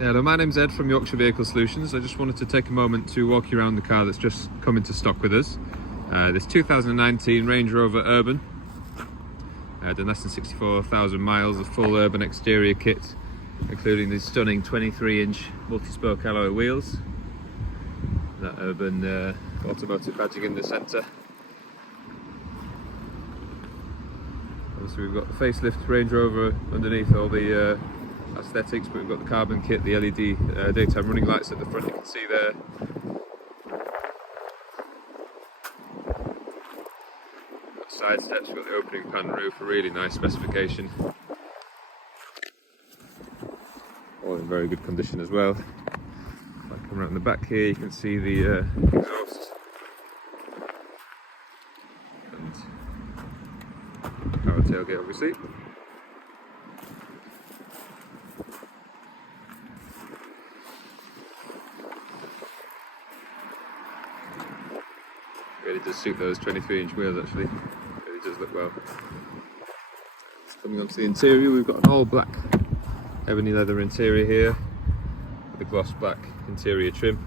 Hello, my name's Ed from Yorkshire Vehicle Solutions. I just wanted to take a moment to walk you around the car that's just come into stock with us. This 2019 Range Rover Urban. Done less than 64,000 miles, a full urban exterior kit, including these stunning 23-inch multispoke alloy wheels. That urban automotive badging in the centre. Obviously we've got the facelift Range Rover underneath all the aesthetics, but we've got the carbon kit, the LED daytime running lights at the front, you can see there. Got side steps, we've got the opening pan roof, a really nice specification. All in very good condition as well. If I come around the back here, you can see the exhaust and power tailgate obviously. Really does suit those 23-inch wheels actually, really does look well. Just coming onto the interior, we've got an all black ebony leather interior here, with a gloss black interior trim.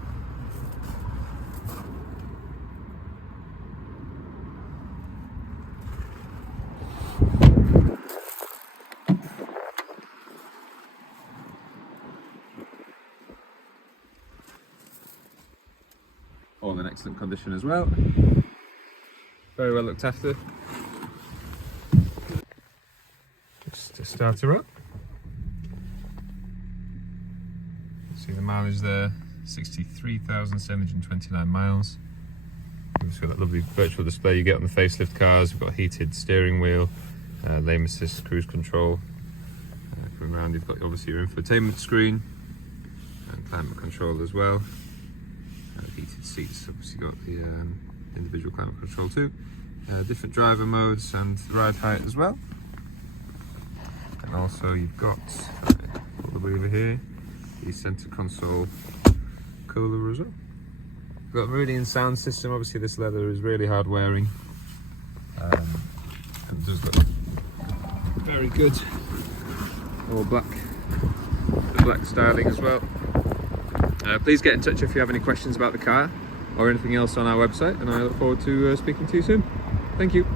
All in excellent condition as well. Very well looked after. Just to start her up. See the mileage there, 63,729 miles. We've just got that lovely virtual display you get on the facelift cars. We've got heated steering wheel, lane assist, cruise control. Coming around, you've got obviously your infotainment screen and climate control as well. Heated seats, obviously got the individual climate control too. Different driver modes and ride height as well. And also you've got, all the way over here, the centre console cooler as well. We've got a Meridian sound system. Obviously this leather is really hard wearing. And does look very good. All black, the black styling as well. Please get in touch if you have any questions about the car or anything else on our website, and I look forward to speaking to you soon. Thank you.